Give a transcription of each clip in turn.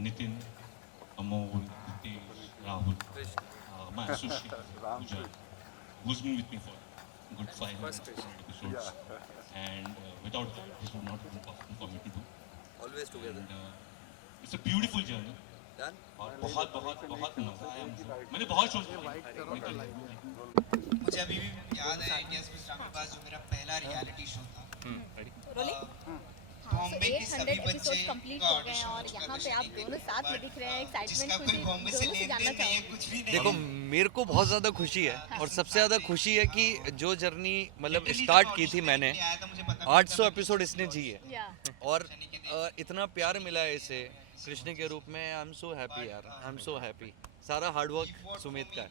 Nitin, Amol, Nitesh, Rahul, my associate, Pooja, who's been with me for good 500 episodes. And without her, this would not have been possible for me to do. Always together. And it's a beautiful journey. Done? और बहुत बहुत बहुत मजा आया मुझे। मैंने बहुत shows किए। मुझे अभी भी याद है इंडिया स्पेस पास जो मेरा पहला रियलिटी शो था बॉम्बे के सभी बच्चे कंप्लीट हो गए हैं और यहाँ पे आप दोनों साथ में दिख रहे हैं। एक्साइटमेंट कुछ बॉम्बे से लेने में ये कुछ भी नहीं देखो मेरे को बहुत ज़्यादा खुशी है और सबसे ज़्यादा खुशी है कि जो जर्नी मतलब स्टार्ट की थी मैंने 800 एपिसोड इसने जिए और इतना प्यार मिला है इसे कृष्ण के रूप में। आई एम सो हैप्पी यार, आई एम सो हैप्पी। सारा हार्डवर्क सुमित का है।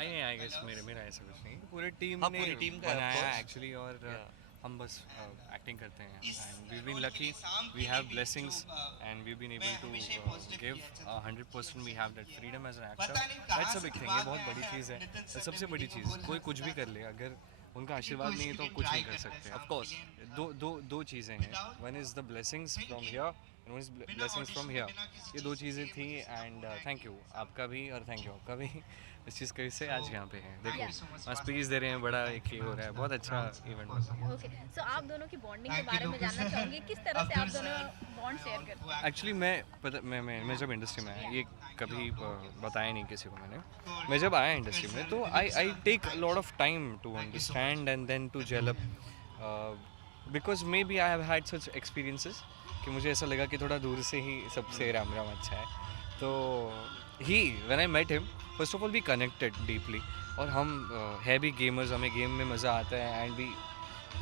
आई गेस मेरा ऐसा कुछ नहीं, पूरी टीम हाँ, ने पूरी टीम का बनाया एक्चुअली और हम बस एक्टिंग करते हैं and we been lucky, we have blessings and we been able to give 100%। We have that freedom as an actor, that's a big thing. ये बहुत बड़ी चीज़ है, सबसे बड़ी चीज़। कोई कुछ भी कर ले, अगर उनका आशीर्वाद नहीं है तो कुछ नहीं कर सकते। ऑफ कोर्स दो चीज़ें हैं, one is the blessings from here and one is blessings from here. ये दो चीज़ें थी एंड थैंक यू आपका भी और थैंक यू आपका भी इस चीज़ का से आज यहाँ पे हैं। देखो स्पीच दे रहे हैं, बड़ा एक ये हो रहा है, बहुत अच्छा इवेंट होता है। ओके, सो आप दोनों की बॉन्डिंग के बारे में जानना चाहूँगी, किस तरह से आप दोनों बॉन्ड शेयर करते हैं? एक्चुअली मैं जब इंडस्ट्री में आया, ये कभी बताया नहीं किसी को मैंने। मैं जब आया इंडस्ट्री में तो I take lot of time to understand and then to help, because maybe I have had such experiences कि मुझे ऐसा लगा कि थोड़ा दूर से ही सबसे राम राम अच्छा है। तो when I met him first of all we connected deeply और हम है भी गेमर्स, हमें गेम में मज़ा आता है and we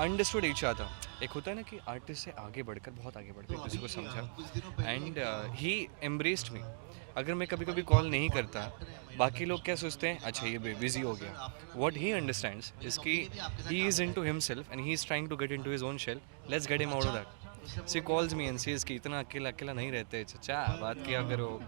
understood each other. एक होता है ना कि आर्टिस्ट से आगे बढ़कर बहुत आगे बढ़कर किसी को समझा एंड ही एम्ब्रेस्ड मी। अगर मैं कभी कभी कॉल नहीं करता, बाकी लोग क्या सोचते हैं, अच्छा ये बिजी हो गया। व्हाट ही अंडरस्टैंड्स इज कि he is into himself and he is trying to get into his own shell, let's get him out of that. She calls me and says कि इतना अकेला अकेला नहीं रहते, चचा बात किया करो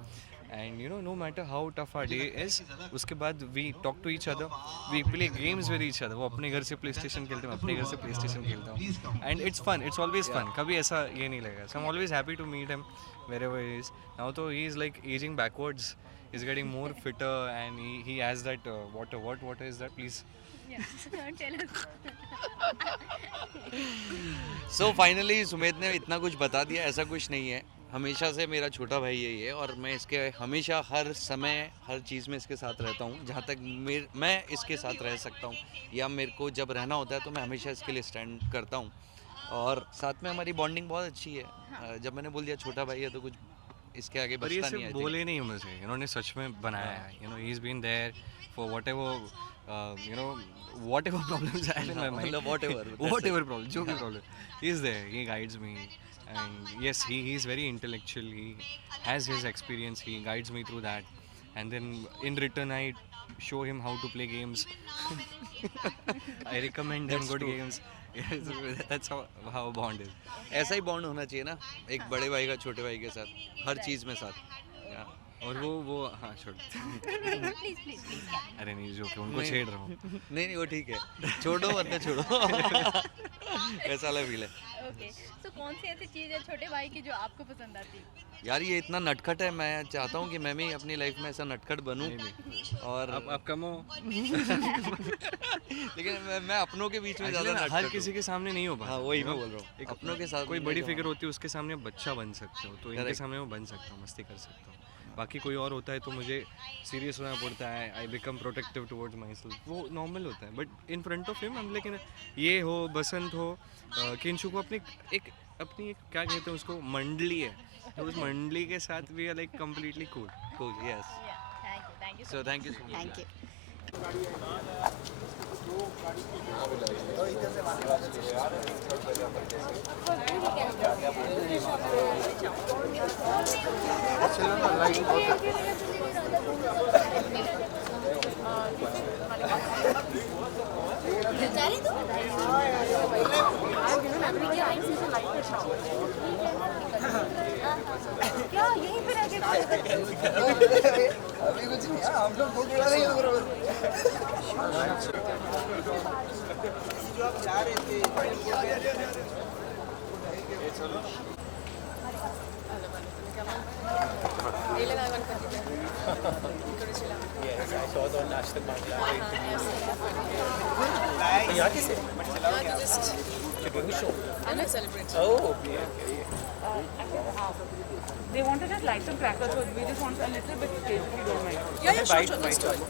and you know no matter how tough our day is, उसके बाद we talk to each other, we play games with each other. वो अपने घर से प्ले स्टेशन खेलते हैं, अपने घर से प्ले स्टेशन खेलता हूँ and it's fun, it's always fun. कभी ऐसा ये नहीं लगेगा। So I am always happy to meet him wherever he is. Now though he is like aging backwards, he's getting more fitter and he has that what is that, please? Don't tell us. So finally Sumit ने इतना कुछ बता दिया। ऐसा कुछ नहीं है, हमेशा से मेरा छोटा भाई यही है और मैं इसके हमेशा हर समय हर चीज़ में इसके साथ रहता हूँ। जहाँ तक मैं इसके साथ रह सकता हूँ या मेरे को जब रहना होता है तो मैं हमेशा इसके लिए स्टैंड करता हूँ और साथ में हमारी बॉन्डिंग बहुत अच्छी है। जब मैंने बोल दिया छोटा भाई है तो कुछ इसके आगे पर ये बचता सिर्फ नहीं है। बोले नहीं मुझे, इन्होंने सच में बनाया है। You know he is been there for whatever you know whatever problems I in my mind, whatever problem, जो भी problem he is there, he guides me and yes he is very intellectual, he has his experience, he guides me through that and then in return I show him how to play games. I recommend him good games. Yes, that's how a bond is. ऐसा ही bond होना चाहिए ना, एक बड़े भाई का छोटे भाई के साथ, हर चीज़ में साथ। और वो हाँ छोड़ प्लीज प्लीज प्लीज। अरे नहीं जो कि उनको छेड़ रहा हूँ। नहीं वो ठीक है, छोड़ो वरना छोड़ो। कैसा वाला फील है? ओके, सो कौन सी ऐसी चीज़ है छोटे भाई की जो आपको पसंद आती है? यार ये इतना नटखट है, मैं चाहता हूँ कि मैं भी अपनी लाइफ में ऐसा नटखट बनूं और आप कम हो। लेकिन मैं अपनों के बीच में ज़्यादा हर किसी के सामने नहीं हो पाता। हाँ वही मैं बोल रहा हूँ, अपनों के साथ कोई बड़ी फिगर होती है उसके सामने बच्चा बन सकते हो, तो इनके सामने मैं बन सकता हूँ, मस्ती कर सकता हूँ। बाकी कोई और होता है तो मुझे सीरियस होना पड़ता है, I become protective towards my self, वो नॉर्मल होता है। But in front of him हम, लेकिन ये हो बसंत हो किंशु को अपनी एक क्या कहते हैं उसको, मंडली है, तो उस मंडली के साथ भी like completely cool. Yes, thank you so thank you so much. Thank you. क्या यहीं पे रह के अभी कुछ नहीं है, हम लोग बहुत बड़ा नहीं है बराबर। जो आप जा रहे थे Yes, I saw the Nash Tak Bangla. यहाँ किसे? You're doing a show. I'm a celebrity. Oh, okay. They wanted us light some crackers, so we just want a little bit of taste if you don't mind. Yeah, sure, Bite, let's do bite. it.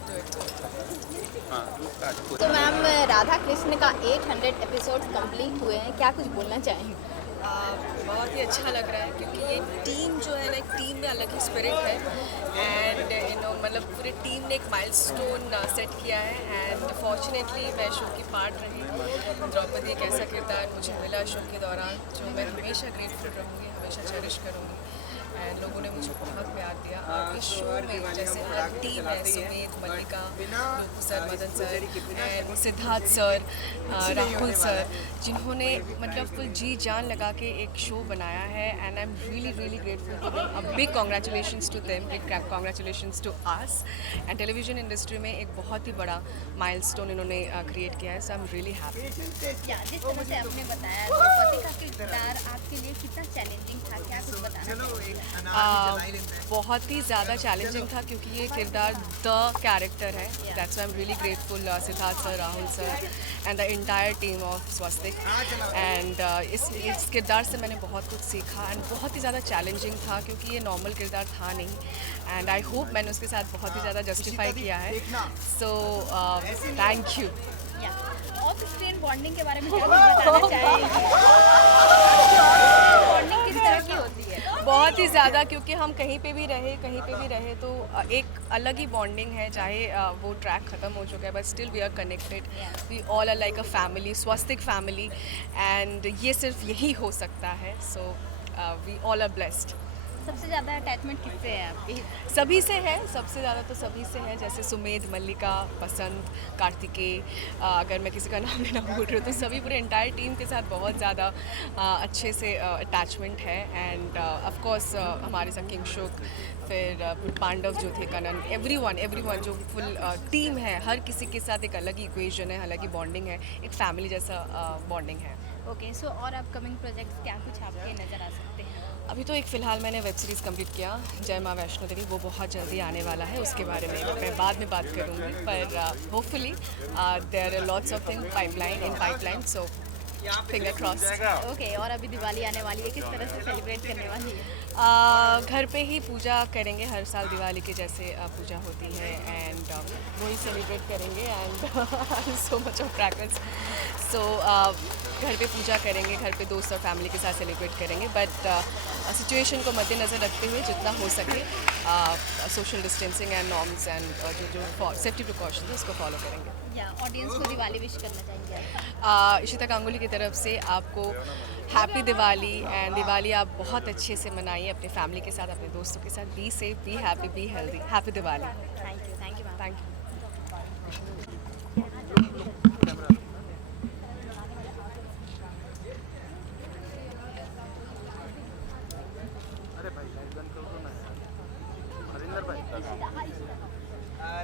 तो ma'am Radha Krishna का 800 episodes complete हुए हैं, क्या कुछ बोलना चाहेंगे? बहुत ही अच्छा लग रहा है क्योंकि ये टीम जो है ना, एक टीम में अलग ही स्पिरिट है एंड मतलब पूरी टीम ने एक माइलस्टोन सेट किया है एंड फॉर्चुनेटली मैं शो की पार्ट रही। द्रौपदी एक ऐसा किरदार मुझे मिला शो के दौरान जो मैं हमेशा ग्रेटफुल रहूँगी, हमेशा चेरिश करूँगी एंड लोगों ने मुझे बहुत प्यार दिया। और इस शो में जैसे हर टीम है, Sumedh, Mallika, Loku sir, Madan sir and Siddharth sir, Rahul sir, जिन्होंने मतलब फुल जी जान लगा के एक शो बनाया है and I am really grateful to them. A big congratulations to them, big congratulations to us and television industry में एक बहुत ही बड़ा माइलस्टोन इन्होंने क्रिएट किया है, सो आई एम रियली हैप्पी। जिस तरह से आपने बताया द्रौपदी का किरदार आपके लिए कितना चैलेंजिंग था, क्या कुछ बताना चाहेंगे? बहुत ही ज़्यादा चैलेंजिंग था क्योंकि ये किरदार द कैरेक्टर है। That's why I am really grateful Siddharth sir, Rahul sir and the entire team of Swastik and इस किरदार से मैंने बहुत कुछ सीखा एंड बहुत ही ज़्यादा चैलेंजिंग था क्योंकि ये नॉर्मल किरदार था नहीं एंड आई होप मैंने उसके साथ बहुत ही ज़्यादा जस्टिफाई किया है, so thank you. Of screen bonding के बारे में क्या कुछ बताना चाहेंगे? बॉन्डिंग किस तरह की होती है? बहुत ही ज़्यादा, क्योंकि हम कहीं पे भी रहे तो एक अलग ही बॉन्डिंग है, चाहे वो ट्रैक ख़त्म हो चुका है but still we are connected, we all are like a family, Swastik family and ये सिर्फ यही हो सकता है, so we all are blessed. सबसे ज़्यादा अटैचमेंट किससे है आपकी? सभी से है, सबसे ज़्यादा तो सभी से है, जैसे सुमेध, मल्लिका, बसंत, कार्तिकेय, अगर मैं किसी का नाम लेना भूल रही हूँ तो सभी पूरे एंटायर टीम के साथ बहुत ज़्यादा अच्छे से अटैचमेंट है एंड ऑफ कोर्स हमारे साथ किंगशुक, फिर पांडव जो थे, कनन, एवरीवन जो फुल टीम है, हर किसी के साथ एक अलग ही इक्वेशन है, अलग ही बॉन्डिंग है, एक फैमिली जैसा बॉन्डिंग है। ओके, सो और अपकमिंग प्रोजेक्ट्स क्या कुछ आपके नज़र आ सकते हैं? अभी तो एक फ़िलहाल मैंने वेब सीरीज़ कंप्लीट किया, जय माँ वैष्णो देवी, वो बहुत जल्दी आने वाला है, उसके बारे में मैं बाद में बात करूँगी, पर hopefully there are lots of thing pipeline, so finger cross. Okay, और अभी दिवाली आने वाली है, किस तरह से सेलिब्रेट करने वाली है? घर पे ही पूजा करेंगे, हर साल दिवाली के जैसे पूजा होती है एंड वही सेलिब्रेट करेंगे and so much of crackers, so घर पे पूजा करेंगे, घर पे दोस्त और फैमिली के साथ सेलिब्रेट करेंगे, बट सिचुएशन को मद्देनज़र रखते हुए जितना हो सके social distancing and norms and जो सेफ्टी प्रिकॉशंस है उसको फॉलो करेंगे। या ऑडियंस को दिवाली विश करना चाहेंगे आप? इशिता गांगुली की तरफ से आपको हैप्पी दिवाली एंड दिवाली आप बहुत अच्छे से मनाइए अपने फैमिली के साथ, अपने दोस्तों के साथ। Be safe, be happy, be healthy. Happy Diwali. Thank you ma'am. Thank you.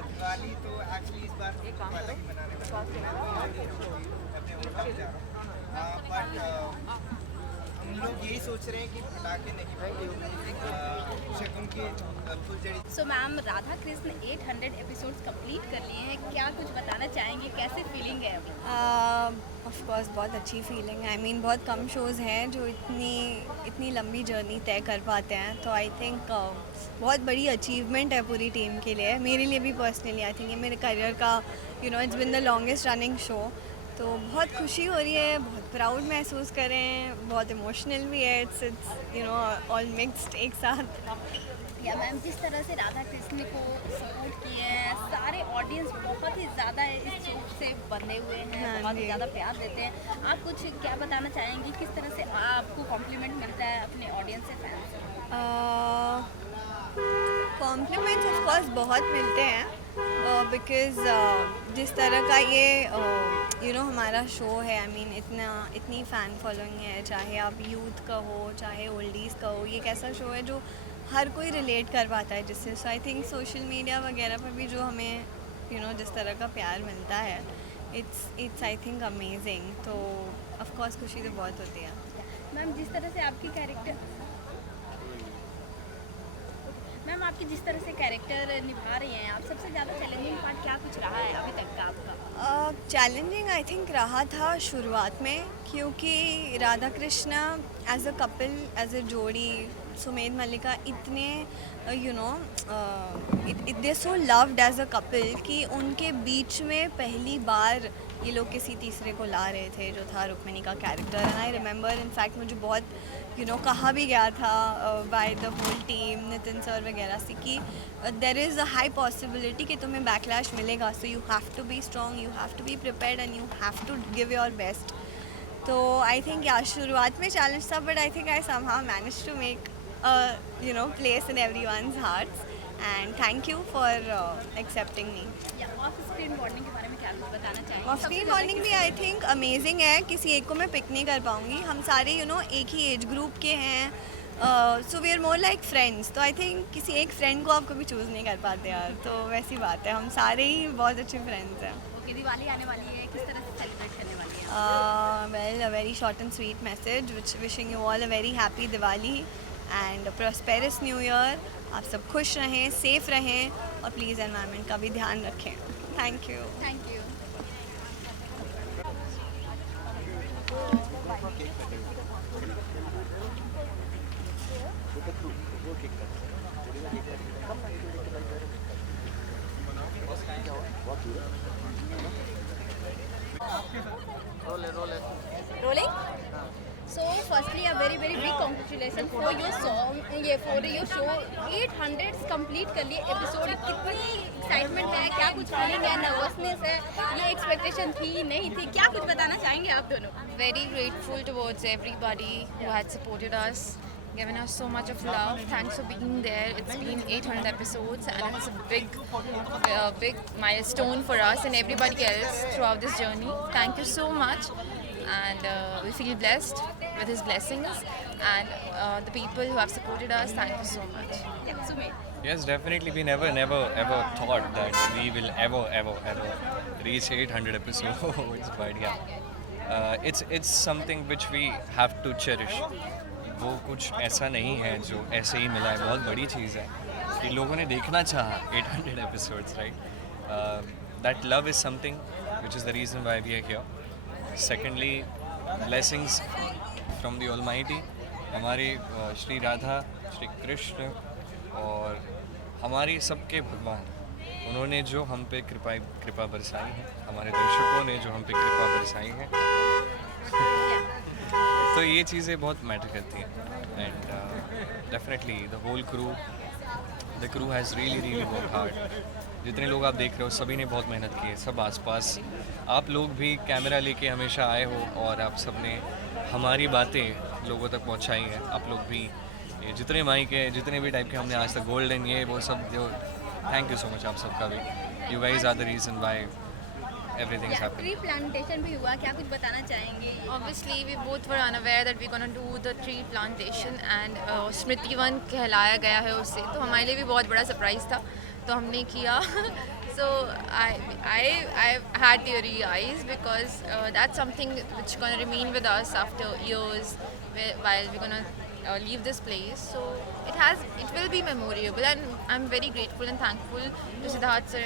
Diwali तो एक्चुअली इस बार अलग ही मनाने लगा अपने होटल जा रहा हूँ, बट हम लोग यही सोच रहे हैं कि पटाखे नहीं शगुन की फुलझड़ी। So ma'am, Radha Krishna 800 episodes complete कर लिए हैं, क्या कुछ बताना चाहेंगे, कैसे फीलिंग है अभी? ऑफ कोर्स बहुत अच्छी फीलिंग है। आई मीन बहुत कम शोज़ हैं जो इतनी लंबी जर्नी तय कर पाते हैं, तो आई थिंक बहुत बड़ी अचीवमेंट है पूरी टीम के लिए, मेरे लिए भी पर्सनली। आई थिंक ये मेरे करियर का it's been the longest running show, तो बहुत खुशी हो रही है, बहुत प्राउड महसूस कर रहे हैं, बहुत इमोशनल भी है। इट्स ऑल मिक्स्ड एक साथ। या मैम, जिस तरह से राधा कृष्ण को सपोर्ट किए हैं, सारे ऑडियंस बहुत ही ज़्यादा इस शो से बंधे हुए हैं, हाँ बहुत ही जी। ज़्यादा प्यार देते हैं। आप कुछ क्या बताना चाहेंगी, किस तरह से आपको कॉम्प्लीमेंट मिलता है अपने ऑडियंस से, फैंस से? कॉम्प्लीमेंट्स ऑफ कोर्स बहुत मिलते हैं बिकॉज़ जिस तरह का ये हमारा शो है, आई मीन इतनी फ़ैन फॉलोइंग है, चाहे आप यूथ का हो चाहे ओल्डीज़ का हो, ये एक ऐसा शो है जो हर कोई रिलेट कर पाता है जिससे। सो आई थिंक सोशल मीडिया वगैरह पर भी जो हमें जिस तरह का प्यार मिलता है, इट्स आई थिंक अमेजिंग। तो ऑफ कोर्स खुशी तो बहुत होती है। मैम, जिस तरह से आपकी कैरेक्टर मैम आपकी जिस तरह से कैरेक्टर निभा रही हैं आप, सबसे ज़्यादा चैलेंजिंग पार्ट क्या कुछ रहा है अभी तक का आपका? चैलेंजिंग आई थिंक रहा था शुरुआत में, क्योंकि Radha Krishna as a couple, as a जोड़ी, सुमेध मल्लिका इतने they so loved as a couple कि उनके बीच में पहली बार ये लोग किसी तीसरे को ला रहे थे जो था रुक्मिणी का character. And I remember in fact मुझे बहुत कहा भी गया था by the whole team, Nitin sir वगैरह से कि there is a high possibility कि तुम्हें बैकलैश मिलेगा, so you have to be strong, you have to be prepared and you have to give your best. तो आई थिंक या शुरुआत में चैलेंज था, but I think I somehow manage to make place in everyone's hearts, and thank you for accepting me. Of screen bonding के बारे में क्या कुछ बताना चाहेंगे? ऑफ स्क्रीन बॉन्डिंग भी आई थिंक अमेजिंग है। किसी एक को मैं पिक नहीं कर पाऊँगी, हम सारे एक ही एज ग्रुप के हैं, so we are more like friends. तो आई थिंक किसी एक फ्रेंड को आप कभी चूज़ नहीं कर पाते यार, तो वैसी बात है, हम सारे ही बहुत अच्छे फ्रेंड्स हैं। ओके, दिवाली आने वाली है, किस तरह से सेलिब्रेट करने वाली है? Well, a very short and sweet message which wishing you all a very happy Diwali and a prosperous new year. आप सब खुश रहें, सेफ रहें और प्लीज़ एनवायरनमेंट का भी ध्यान रखें। Thank you. Thank you. Rolling? So firstly a very very big congratulations for your song, ये for your show 800 complete कर लिए एपिसोड। कितनी एक्साइटमेंट है, क्या कुछ फीलिंग है, नर्वसनेस है, ये एक्सपेक्टेशन थी नहीं थी, क्या कुछ बताना चाहेंगे आप दोनों? Very grateful towards everybody who had supported us, given us so much of love. Thanks for being there. It's been 800 episodes and it's a big milestone for us and everybody else throughout this journey. Thank you so much, and we feel blessed with his blessings, and the people who have supported us, thank you so much. Yes, definitely. We never ever thought that we will ever reach 800 episodes, but yeah, it's something which we have to cherish. वो कुछ ऐसा नहीं है जो ऐसे ही मिला है, बहुत बड़ी चीज़ है कि लोगों ने देखना चाहा 800 episodes, right? That love is something which is the reason why we are here. Secondly, blessings from the Almighty, हमारे श्री राधा, श्री कृष्ण और हमारी सबके भगवान, उन्होंने जो हम पे कृपा बरसाई है, हमारे दर्शकों ने जो हम पे कृपा बरसाई है, तो ये चीज़ें बहुत मैटर करती हैं। And definitely the whole crew has really work hard. जितने लोग आप देख रहे हो सभी ने बहुत मेहनत की है, सब आसपास आप लोग भी कैमरा लेके हमेशा आए हो और आप सब ने हमारी बातें लोगों तक पहुंचाई है। आप लोग भी ये जितने माइक है, जितने भी टाइप के हमने आज तक गोल्डन ये वो सब जो, थैंक यू सो मच आप सबका भी। You guys are the reason why everything is happening. Tree plantation भी हुआ, क्या कुछ बताना चाहेंगे? Obviously, we both were unaware that we're gonna do the tree plantation, and Smriti one कहलाया गया है उससे, तो हमारे लिए भी बहुत बड़ा सरप्राइज़ था, तो हमने किया। So I had teary eyes because that's something which gonna remain with us after years while we're gonna leave this place. So it will be memorable, and I'm very grateful and thankful to Siddharth sir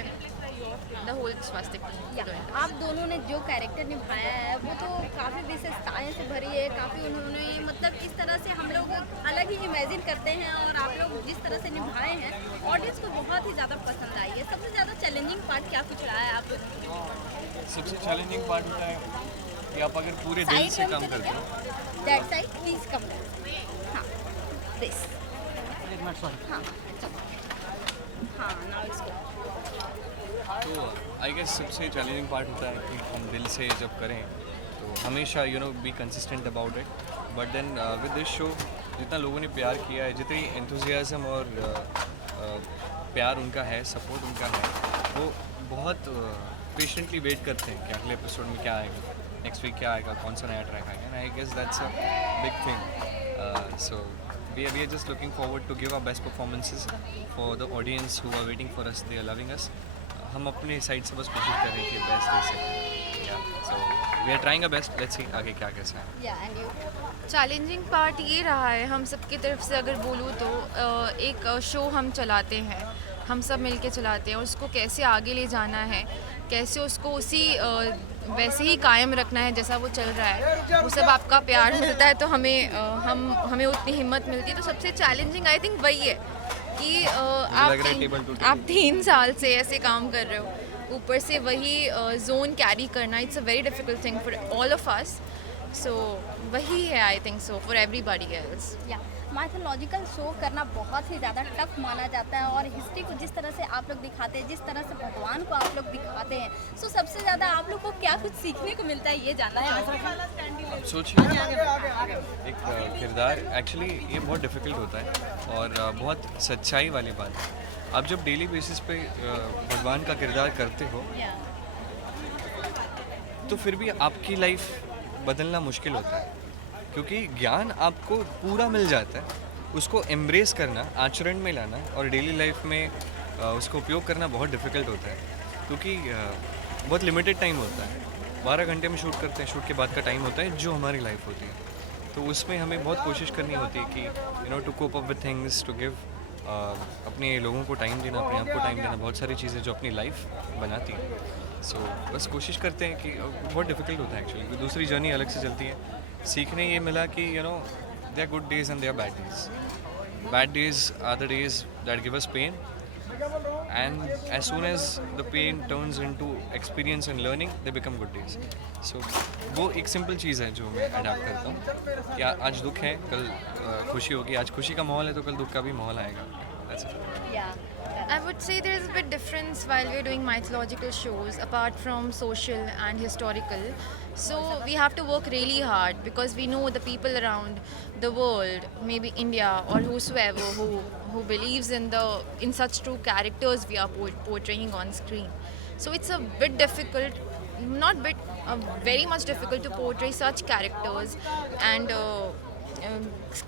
and the whole Swastik team for doing this. आप दोनों ने जो character निभाया है वो तो काफ़ी विशेषताएं से भरी है, काफ़ी उन्होंने मतलब इस तरह से हम लोग अलग ही इमेजिन करते हैं, और आप लोग जिस तरह से निभाए हैं ऑडियंस को बहुत ही ज़्यादा पसंद आई है। सबसे ज़्यादा चैलेंजिंग पार्ट क्या कुछ रहा है आप? सबसे चैलेंजिंग पार्ट होता है कि आप अगर पूरे दिल से काम करते हो। दैट साइड प्लीज कम हाँ दिस हाँ नाउ इट्स गुड। तो आई गेस सबसे चैलेंजिंग पार्ट होता है कि हम दिल से जब करें तो हमेशा be consistent about it. But then with this show जितना लोगों ने प्यार किया है, जितनी एंथुजियाज़म और प्यार उनका है, सपोर्ट उनका है, वो बहुत पेशेंटली वेट करते हैं कि अगले एपिसोड में क्या आएगा, नेक्स्ट वीक क्या आएगा, कौन सा नया ट्रैक आएगा। And I guess that's a big thing. So we are just looking forward to give our best performances for the audience who are waiting for us. They are loving us. हम अपने side से बस कोशिश कर रहे हैं कि best दे सकें। क्या, so we are trying a best, let's see आगे क्या कैसा है। या एंड यू? चैलेंजिंग पार्ट ये रहा है हम सब की तरफ से अगर बोलूँ तो एक शो हम चलाते हैं, हम सब मिलके चलाते हैं, उसको कैसे आगे ले जाना है, कैसे उसको उसी वैसे ही कायम रखना है जैसा वो चल रहा है, वो सब आपका प्यार मिलता है तो हमें उतनी हिम्मत मिलती है। तो सबसे चैलेंजिंग आई थिंक वही है कि आप 3 साल से ऐसे काम कर रहे हो, ऊपर से वही जोन कैरी करना, it's a very difficult thing for all of us. So वही है I think so for everybody else. या माइथोलॉजिकल शो करना बहुत ही ज़्यादा टफ माना जाता है और हिस्ट्री को जिस तरह से आप लोग दिखाते हैं, जिस तरह से भगवान को आप लोग दिखाते हैं, सो सबसे ज़्यादा आप लोग को क्या कुछ सीखने को मिलता है ये जानना है। अब सोचिए एक किरदार, एक्चुअली ये बहुत डिफ़िकल्ट होता है और बहुत सच्चाई वाली बात है। आप जब डेली बेसिस पे भगवान का किरदार करते हो तो फिर भी आपकी लाइफ बदलना मुश्किल होता है, क्योंकि ज्ञान आपको पूरा मिल जाता है, उसको एम्ब्रेस करना, आचरण में लाना और डेली लाइफ में उसको उपयोग करना बहुत डिफ़िकल्ट होता है, क्योंकि बहुत लिमिटेड टाइम होता है। 12 घंटे में शूट करते हैं, शूट के बाद का टाइम होता है जो हमारी लाइफ होती है, तो उसमें हमें बहुत कोशिश करनी होती है कि to cope up with things, to give अपने लोगों को टाइम देना, अपने आप को टाइम देना, बहुत सारी चीज़ें जो अपनी लाइफ बनाती हैं। सो बस कोशिश करते हैं कि बहुत डिफ़िकल्ट होता है एक्चुअली, दूसरी जर्नी अलग से चलती है। सीखने ये मिला कि there are good days and there are bad days. Bad days are the days that give us pain, and as soon as the pain turns into experience and learning, they become good days. So वो एक simple चीज़ है जो मैं adapt करता हूँ कि आज दुख है, कल खुशी होगी, आज खुशी का माहौल है तो कल दुख का भी माहौल आएगा। That's it. या I would say there is a bit difference while we're doing mythological shows apart from social and historical. So we have to work really hard because we know the people around the world, maybe India or whosoever who believes in such true characters we are portraying on screen. So it's a bit difficult, not bit, very much difficult to portray such characters and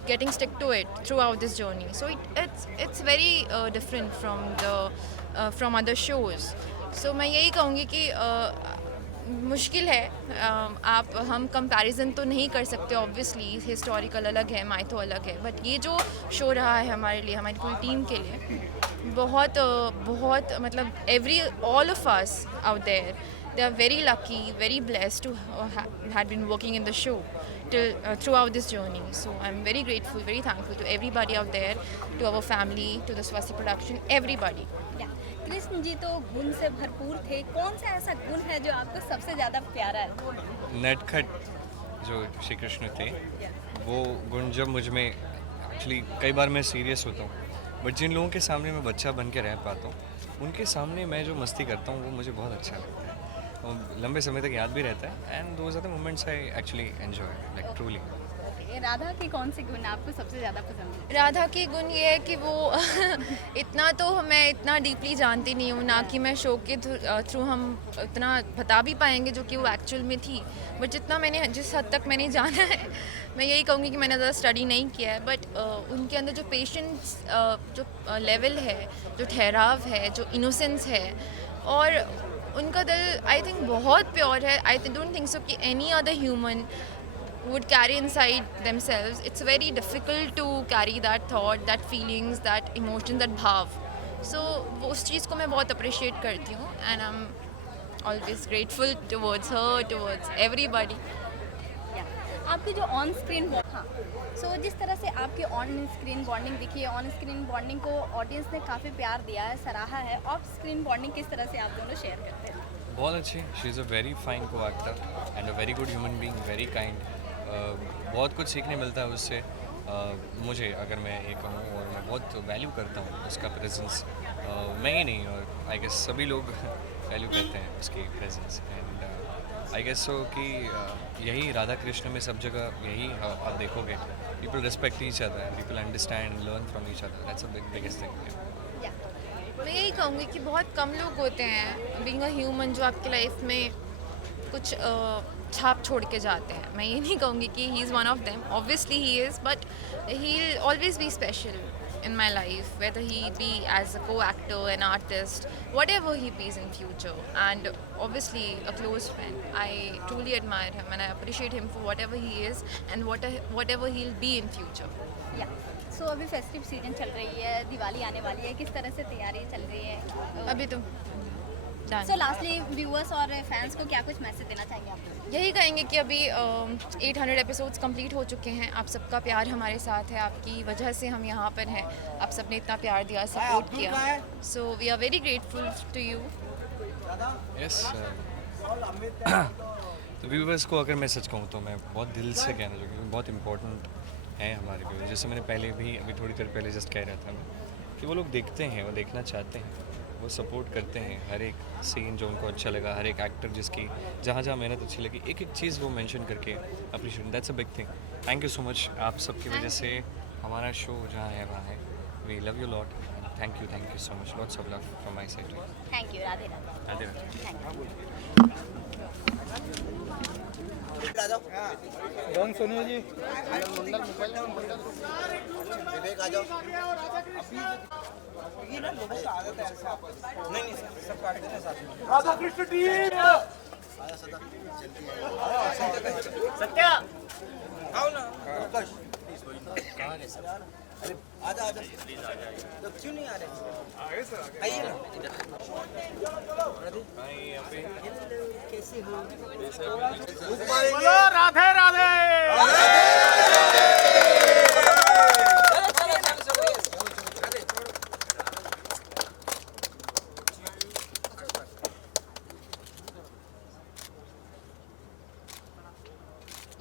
getting stick to it throughout this journey. So it's very different from other shows. So मैं यही कहूँगी कि मुश्किल है, हम comparison तो नहीं कर सकते ऑब्वियसली, हिस्टोरिकल अलग है, माइथो अलग है, बट ये जो शो रहा है हमारे लिए, हमारी पूरी टीम के लिए बहुत मतलब all of us out there, they are very lucky, very blessed to had been working in the show throughout this journey. So I'm very grateful, very thankful to everybody out there, to our family, to the Swasti production, everybody. Krishna ji तो गुण से भरपूर थे, कौन सा ऐसा गुण है जो आपको सबसे ज़्यादा प्यारा है? नटखट जो श्री कृष्ण थे, वो गुण जब मुझ में, एक्चुअली कई बार मैं सीरियस होता हूँ, बट जिन लोगों के सामने मैं बच्चा बन के रह पाता हूँ, उनके सामने मैं जो मस्ती करता हूँ वो मुझे बहुत अच्छा लगता है और लंबे समय तक याद भी रहता है, and those are the moments I actually enjoy, like truly. Radha के कौन से गुण आपको सबसे ज़्यादा पसंद है? राधा की गुण ये है कि वो इतना तो मैं इतना डीपली जानती नहीं हूँ, ना कि मैं शो के थ्रू हम इतना बता भी पाएंगे जो कि वो एक्चुअल में थी, बट जितना मैंने, जिस हद तक मैंने जाना है, मैं यही कहूँगी कि मैंने ज़्यादा स्टडी नहीं किया है, बट उनके अंदर जो पेशेंस, जो लेवल है, जो ठहराव है, जो इनोसेंस है, और उनका दिल आई थिंक बहुत प्योर है। आई डोंट थिंक सो कि any other human would carry inside themselves. It's very difficult to carry that thought, that feelings, that emotion, that bhav. So वो उस चीज़ को मैं बहुत appreciate करती हूँ, and I'm always grateful towards her, towards everybody. आपकी जो ऑन स्क्रीन, हाँ, सो जिस तरह से आपकी ऑन स्क्रीन बॉन्डिंग दिखी है, ऑन स्क्रीन बॉन्डिंग को ऑडियंस ने काफ़ी प्यार दिया है, सराहा है, ऑफ स्क्रीन बॉन्डिंग किस तरह से आप दोनों शेयर करते हैं? बहुत अच्छी, she is a very fine co-actor and a very good human being, very kind. बहुत कुछ सीखने मिलता है उससे मुझे, अगर मैं ये कहूँ, और मैं बहुत वैल्यू करता हूँ उसका प्रेजेंस। मैं ही नहीं, और आई गेस सभी लोग वैल्यू करते हैं उसकी presence, and I guess so कि यही राधा कृष्ण में सब जगह यही आप देखोगे, people respect each other, people understand, learn from each other, that's a biggest thing. मैं यही कहूँगी कि बहुत कम लोग होते हैं बीइंग अ ह्यूमन जो आपकी लाइफ में कुछ छाप छोड़ के जाते हैं। मैं ये नहीं कहूँगी कि he is one of them, obviously he is, but he will always be special in my life, whether he be as a co-actor, an artist, whatever he be in future, and obviously a close friend. I truly admire him and I appreciate him for whatever he is and whatever he'll be in future. या सो अभी festive season चल रही है, दिवाली आने वाली है, किस तरह से तैयारी चल रही है अभी तो done. सो लास्टली व्यूअर्स और फैंस को क्या कुछ मैसेज देना चाहेंगे आप? यही कहेंगे कि अभी 800 एपिसोड्स कंप्लीट हो चुके हैं। आप सबका प्यार हमारे साथ है, आपकी वजह से हम यहाँ पर हैं। आप सबने इतना प्यार दिया, सपोर्ट किया, so we are very grateful to you. Yes तो व्यूवर्स को अगर मैं सच कहूँ तो मैं बहुत दिल से कहना चाहूँगा क्योंकि बहुत इंपॉर्टेंट है हमारे व्यूवर्स। जैसे मैंने पहले भी अभी थोड़ी देर पहले जस्ट कह रहा था मैं कि वो लोग देखते हैं, वो देखना चाहते हैं, वो सपोर्ट करते हैं हर एक सीन जो उनको अच्छा लगा, हर एक एक्टर जिसकी जहाँ जहाँ मेहनत अच्छी लगी, एक एक चीज़ वो मेंशन करके appreciate, that's a big thing. Thank you so much, आप सबकी वजह से हमारा शो जहाँ है वहाँ है। We love you lot, thank you so much, lots of love from my side. Thank you, Radhe Radhe. Radhe डॉन सोनू जी विवेक आ जाओ। ये ना लोगों का आदत है ऐसे आपस नहीं सब काट देते हैं साथ में। राधा कृष्ण टीम सत्या आओ ना कहाँ है सर? अरे आजा तो क्यों नहीं आ रहे? आए सर आइए ना। कैसे हो? बोलो राधे राधे।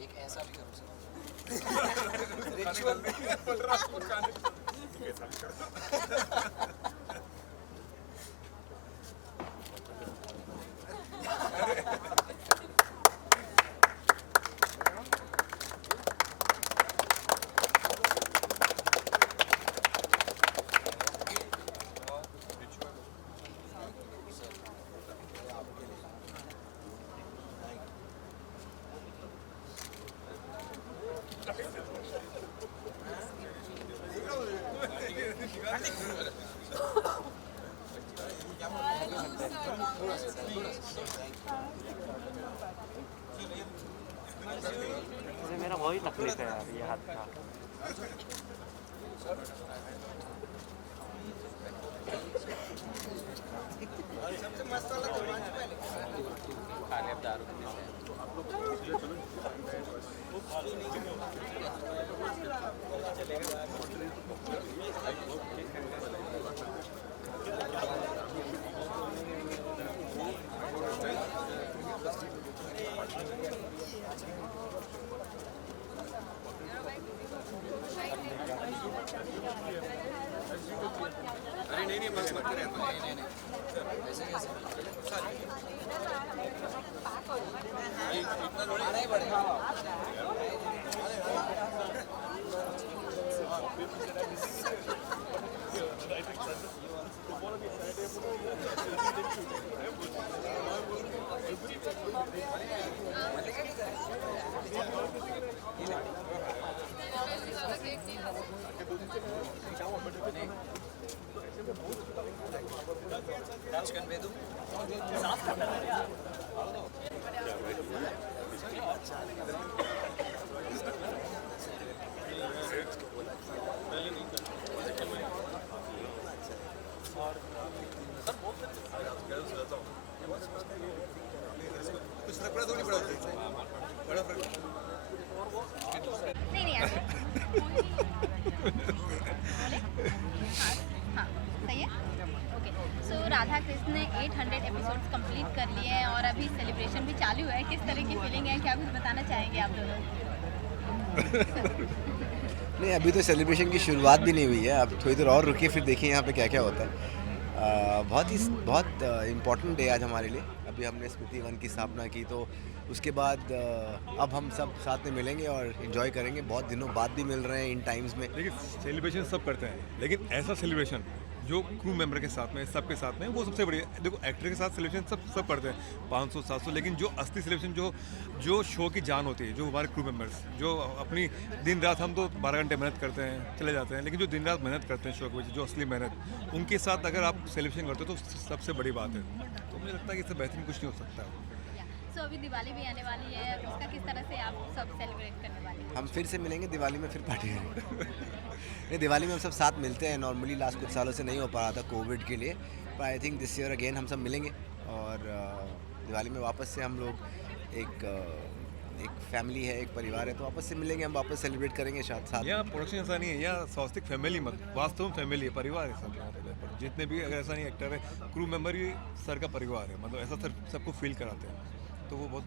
एक ऐसा भी करो सर। रिचुअल मेरा वही तकलीफ है यार, ये हाथ का। नहीं नहीं ऐसे हाँ सही है। ओके सो राधा कृष्ण ने 800 एपिसोड्स कंप्लीट कर लिए हैं और अभी सेलिब्रेशन भी चालू है। किस तरह की फीलिंग है, क्या कुछ बताना चाहेंगे आप दोनों? नहीं अभी तो सेलिब्रेशन की शुरुआत भी नहीं हुई है, अब थोड़ी देर और रुकिए फिर देखिए यहाँ पे क्या क्या होता है। बहुत इम्पोर्टेंट डे आज हमारे लिए। अभी हमने स्मृति वन की स्थापना की तो उसके बाद अब हम सब साथ में मिलेंगे और इन्जॉय करेंगे। बहुत दिनों बाद भी मिल रहे हैं इन टाइम्स में। देखिए सेलिब्रेशन सब करते हैं लेकिन ऐसा सेलिब्रेशन जो क्रू मेंबर के साथ में, सबके साथ में, वो सबसे बड़ी। देखो एक्टर के साथ सेलिब्रेशन सब करते हैं 500-700, लेकिन जो असली सेलिब्रेशन जो शो की जान होती है, जो हमारे क्रू मेंबर्स जो अपनी दिन रात, हम तो 12 घंटे मेहनत करते हैं, चले जाते हैं, लेकिन जो दिन रात मेहनत करते हैं शो के वजह, जो असली मेहनत, उनके साथ अगर आप सेलिब्रेशन करते हो तो सबसे बड़ी बात है। तो मुझे लगता है कि इससे बेहतरीन कुछ नहीं हो सकता है। सो अभी दिवाली भी आने वाली है, उसका किस तरह से आप सब सेलिब्रेट करने वाले हैं? हम फिर से मिलेंगे दिवाली में, फिर पार्टी करेंगे। नहीं, दिवाली में हम सब साथ मिलते हैं, नॉर्मली लास्ट कुछ सालों से नहीं हो पा रहा था कोविड के लिए, पर I think this year again हम सब मिलेंगे और दिवाली में वापस से हम लोग एक फैमिली है, एक परिवार है, तो वापस से मिलेंगे, हम वापस सेलिब्रेट करेंगे साथ। यहाँ प्रोडक्शन ऐसा नहीं है, यहाँ स्वास्तिक फैमिली मत, वास्तव में फैमिली है, परिवार है सब यहाँ पे। जितने भी, अगर ऐसा नहीं एक्टर है, क्रू मेंबर ही सर का परिवार है, मतलब ऐसा सर सबको फील कराते हैं, तो वो बहुत।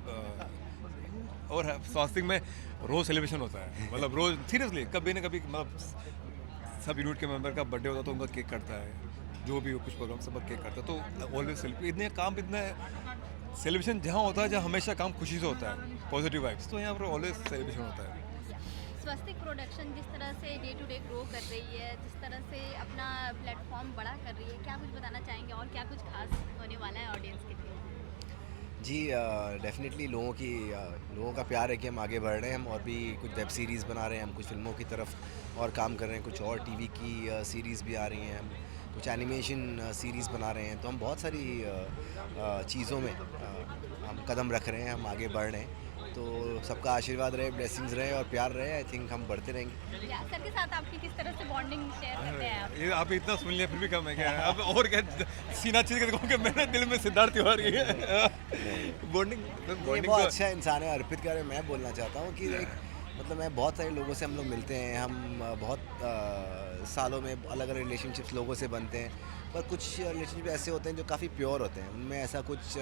और स्वास्तिक में रोज़ सेलिब्रेशन होता है, मतलब रोज़ सीरियसली कभी ना कभी, मतलब सब यूनिट के मेंबर का बर्थडे होता है तो उनका केक कटता है, जो भी हो कुछ प्रोग्राम सब केक करता है, तो ऑलवेज सेलिब्रेट। इतने काम, इतने सेलिब्रेशन जहाँ होता है जहाँ हमेशा काम खुशी से होता है, पॉजिटिव वाइब्स, तो यहाँ पर ऑलवेज सेलिब्रेशन होता है। स्वस्तिक प्रोडक्शन जिस तरह से डे टू डे ग्रो कर रही है, जिस तरह से अपना प्लेटफॉर्म बड़ा कर रही है, क्या कुछ बताना चाहेंगे और क्या कुछ खास होने वाला है ऑडियंस के लिए? जी डेफिनेटली लोगों का प्यार है कि हम आगे बढ़ रहे हैं, हम और भी कुछ वेब सीरीज़ बना रहे हैं, हम कुछ फिल्मों की तरफ और काम कर रहे हैं, कुछ और टीवी की सीरीज़ भी आ रही हैं, हम कुछ एनिमेशन सीरीज़ बना रहे हैं, तो हम बहुत सारी चीज़ों में हम कदम रख रहे हैं, हम आगे बढ़ रहे हैं, तो सबका आशीर्वाद रहे, ब्लेसिंग्स रहे और प्यार रहे, आई थिंक हम बढ़ते रहेंगे। सर के साथ आपकी किस तरह से बॉन्डिंग शेयर करते हैं आप? ये आप इतना सुन लिया फिर भी कम है क्या? अब और क्या सीना चीज के देखो कि मेरे दिल में सिद्धार्थ तिवारी है। बॉन्डिंग बहुत अच्छा इंसान है अर्पित का। मैं बोलना चाहता हूँ कि एक मतलब मैं बहुत सारे लोगों से हम लोग मिलते हैं, हम बहुत सालों में अलग अलग रिलेशनशिप्स लोगों से बनते हैं, पर कुछ रिलेशनशिप ऐसे होते हैं जो काफ़ी प्योर होते हैं, उनमें ऐसा कुछ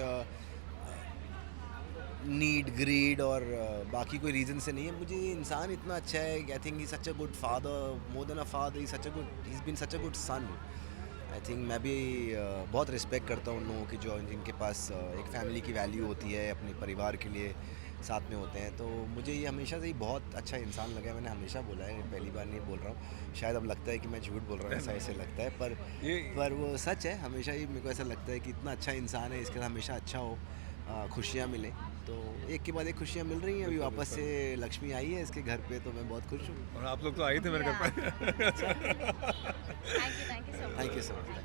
नीड ग्रीड और बाकी कोई रीज़न से नहीं है। मुझे इंसान इतना अच्छा है, I think he such a good father, more than a father, he such a good, he is been such a good son. I think मैं भी बहुत रिस्पेक्ट करता हूँ उन लोगों की जो जिनके पास एक फैमिली की वैल्यू होती है, अपने परिवार के लिए साथ में होते हैं। तो मुझे ये हमेशा से ही बहुत अच्छा इंसान लगा है, मैंने हमेशा बोला है, पहली बार नहीं बोल रहा हूँ, शायद अब लगता है कि मैं झूठ बोल रहा हूँ, ऐसा लगता है, पर वो सच है। हमेशा ही मेरे को ऐसा लगता है कि इतना अच्छा इंसान है, इसके साथ हमेशा अच्छा हो, खुशियाँ मिलें। तो एक के बाद एक खुशियाँ मिल रही हैं। अभी वापस से लक्ष्मी आई है इसके घर पे, तो मैं बहुत खुश हूँ। और आप लोग तो आए थे मेरे घर पर। Thank you so much. Thank you so much.